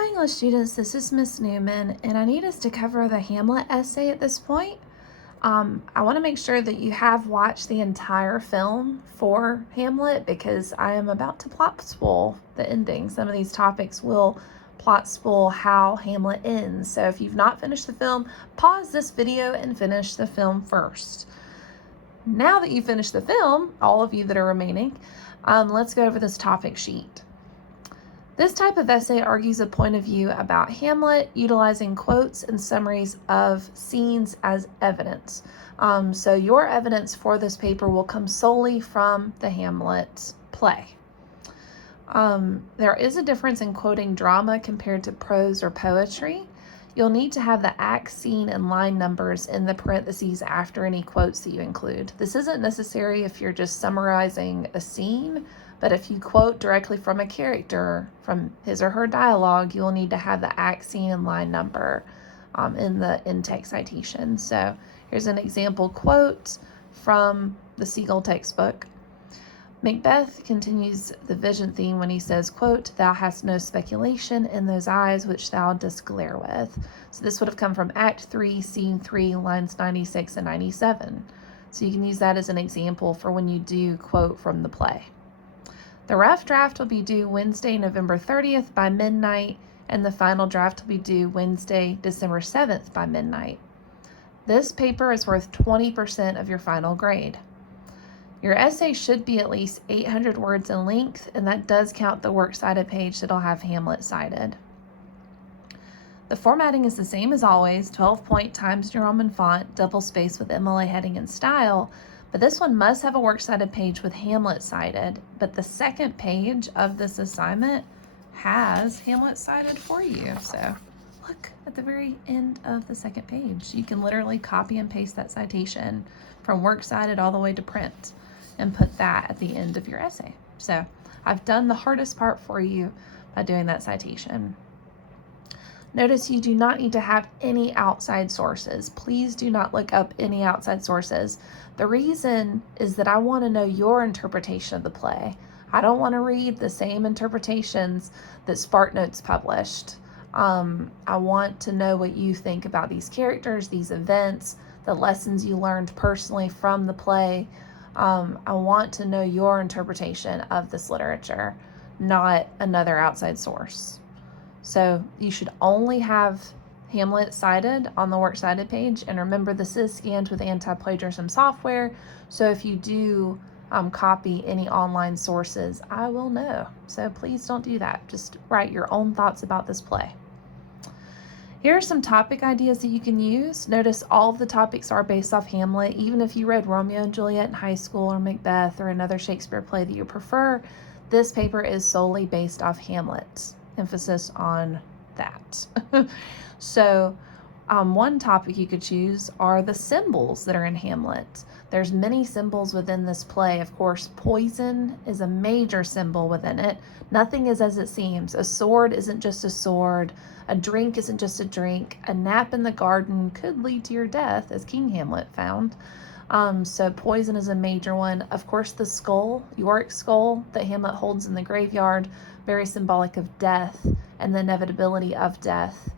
Hi English students, this is Miss Newman, and I need us to cover the Hamlet essay at this point. I want to make sure that you have watched the entire film for Hamlet because I am about to plot spoil the ending. Some of these topics will plot spoil how Hamlet ends. So if you've not finished the film, pause this video and finish the film first. Now that you've finished the film, all of you that are remaining, let's go over this topic sheet. This type of essay argues a point of view about Hamlet, utilizing quotes and summaries of scenes as evidence. So your evidence for this paper will come solely from the Hamlet play. There is a difference in quoting drama compared to prose or poetry. You'll need to have the act, scene, and line numbers in the parentheses after any quotes that you include. This isn't necessary if you're just summarizing a scene, but if you quote directly from a character, from his or her dialogue, you will need to have the act, scene, and line number in the in-text citation. So here's an example quote from the Siegel textbook. Macbeth continues the vision theme when he says, quote, "Thou hast no speculation in those eyes which thou dost glare with." So this would have come from Act 3, Scene 3, lines 96 and 97. So you can use that as an example for when you do quote from the play. The rough draft will be due Wednesday, November 30th by midnight, and the final draft will be due Wednesday, December 7th by midnight. This paper is worth 20% of your final grade. Your essay should be at least 800 words in length, and that does count the works cited page that'll have Hamlet cited. The formatting is the same as always, 12-point Times New Roman font, double space with MLA heading and style, but this one must have a works cited page with Hamlet cited, but the second page of this assignment has Hamlet cited for you. So look at the very end of the second page. You can literally copy and paste that citation from works cited all the way to print and put that at the end of your essay. So I've done the hardest part for you by doing that citation. Notice you do not need to have any outside sources. Please do not look up any outside sources. The reason is that I want to know your interpretation of the play. I don't want to read the same interpretations that SparkNotes published. I want to know what you think about these characters, these events, the lessons you learned personally from the play. I want to know your interpretation of this literature, not another outside source. So you should only have Hamlet cited on the works cited page. And remember, this is scanned with anti-plagiarism software. So if you do copy any online sources, I will know. So please don't do that. Just write your own thoughts about this play. Here are some topic ideas that you can use. Notice all of the topics are based off Hamlet. Even if you read Romeo and Juliet in high school or Macbeth or another Shakespeare play that you prefer, this paper is solely based off Hamlet. Emphasis on that. So one topic you could choose are the symbols that are in Hamlet. There's many symbols within this play. Of course, poison is a major symbol within it. Nothing is as it seems. A sword isn't just a sword. A drink isn't just a drink. A nap in the garden could lead to your death, as King Hamlet found. So poison is a major one. Of course, the skull, Yorick's skull that Hamlet holds in the graveyard, very symbolic of death and the inevitability of death.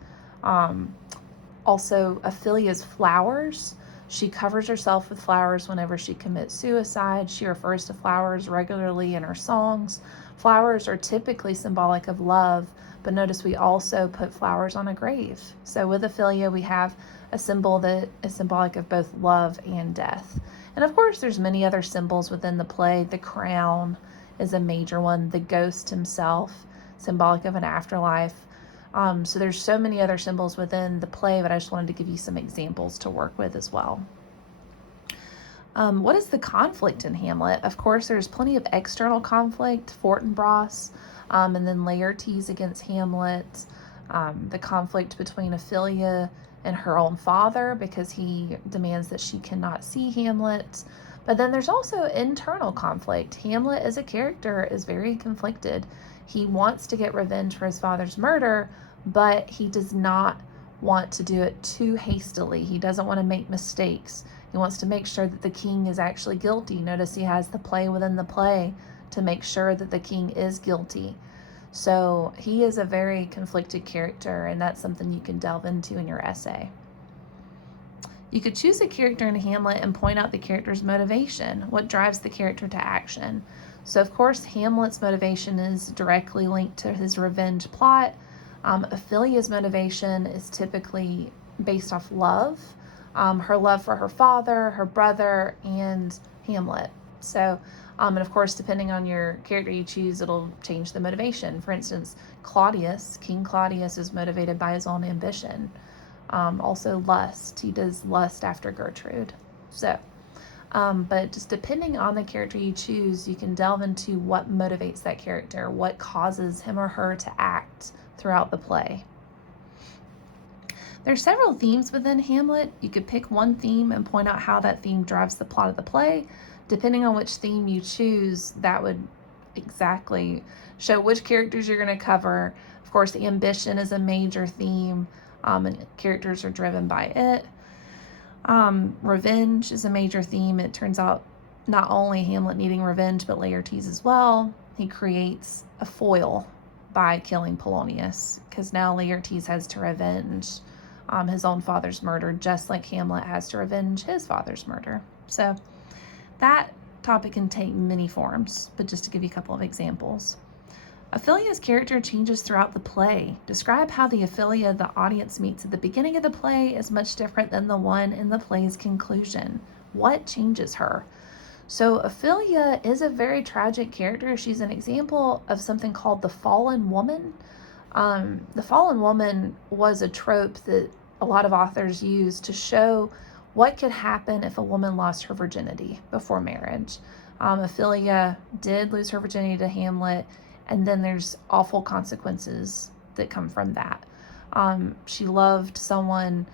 Also, Ophelia's flowers. She covers herself with flowers whenever she commits suicide. She refers to flowers regularly in her songs. Flowers are typically symbolic of love, but notice we also put flowers on a grave. So with Ophelia, we have a symbol that is symbolic of both love and death. And of course, there's many other symbols within the play. The crown is a major one. The ghost himself, symbolic of an afterlife. So there's so many other symbols within the play, but I just wanted to give you some examples to work with as well. What is the conflict in Hamlet? Of course, there's plenty of external conflict, Fortinbras, and then Laertes against Hamlet, the conflict between Ophelia and her own father because he demands that she cannot see Hamlet. But then there's also internal conflict. Hamlet as a character is very conflicted. He wants to get revenge for his father's murder, but he does not want to do it too hastily. He doesn't want to make mistakes. He wants to make sure that the king is actually guilty. Notice he has the play within the play to make sure that the king is guilty. So he is a very conflicted character, and that's something you can delve into in your essay. You could choose a character in Hamlet and point out the character's motivation, what drives the character to action. So, of course, Hamlet's motivation is directly linked to his revenge plot. Ophelia's motivation is typically based off love, her love for her father, her brother, and Hamlet. So, and of course, depending on your character you choose, it'll change the motivation. For instance, King Claudius is motivated by his own ambition. Also lust. He does lust after Gertrude. So, but just depending on the character you choose, you can delve into what motivates that character, what causes him or her to act throughout the play. There are several themes within Hamlet. You could pick one theme and point out how that theme drives the plot of the play. Depending on which theme you choose, that would exactly show which characters you're going to cover. Of course, ambition is a major theme, and characters are driven by it. Revenge is a major theme. It turns out not only Hamlet needing revenge, but Laertes as well. He creates a foil by killing Polonius, because now Laertes has to revenge his own father's murder, just like Hamlet has to revenge his father's murder. So that topic can take many forms, but just to give you a couple of examples. Ophelia's character changes throughout the play. Describe how the Ophelia the audience meets at the beginning of the play is much different than the one in the play's conclusion. What changes her? So Ophelia is a very tragic character. She's an example of something called the fallen woman. The fallen woman was a trope that a lot of authors use to show what could happen if a woman lost her virginity before marriage. Ophelia did lose her virginity to Hamlet, and then there's awful consequences that come from that. She loved someone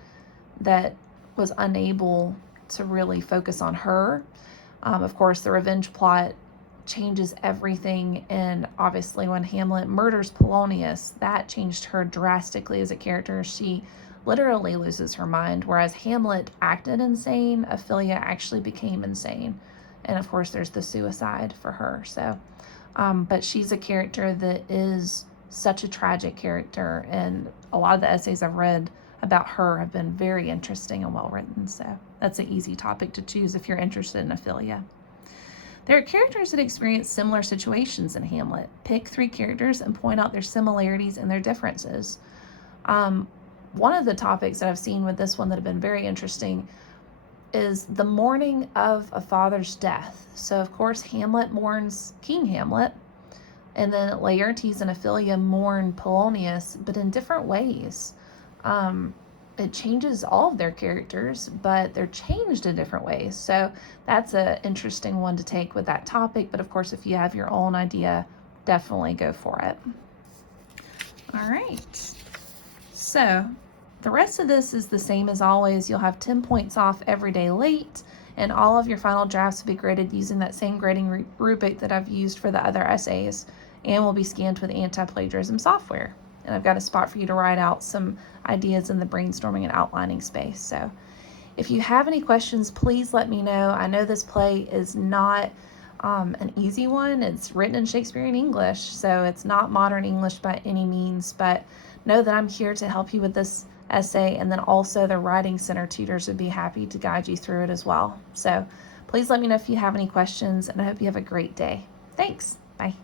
that was unable to really focus on her. Of course, the revenge plot changes everything, and obviously when Hamlet murders Polonius, that changed her drastically as a character. She literally loses her mind, whereas Hamlet acted insane, Ophelia actually became insane. And of course there's the suicide for her. So but she's a character that is such a tragic character, and a lot of the essays I've read about her have been very interesting and well written. So that's an easy topic to choose if you're interested in Ophelia. There are characters that experience similar situations in Hamlet. Pick 3 characters and point out their similarities and their differences. One of the topics that I've seen with this one that have been very interesting is the mourning of a father's death. So of course Hamlet mourns King Hamlet, and then Laertes and Ophelia mourn Polonius, but in different ways. It changes all of their characters, but they're changed in different ways. So that's an interesting one to take with that topic. But of course, if you have your own idea, definitely go for it. All right. So the rest of this is the same as always. You'll have 10 points off every day late, and all of your final drafts will be graded using that same grading rubric that I've used for the other essays, and will be scanned with anti-plagiarism software. And I've got a spot for you to write out some ideas in the brainstorming and outlining space. So if you have any questions, please let me know. I know this play is not an easy one. It's written in Shakespearean English, so it's not modern English by any means, but know that I'm here to help you with this essay, and then also the Writing Center tutors would be happy to guide you through it as well. So please let me know if you have any questions, and I hope you have a great day. Thanks. Bye.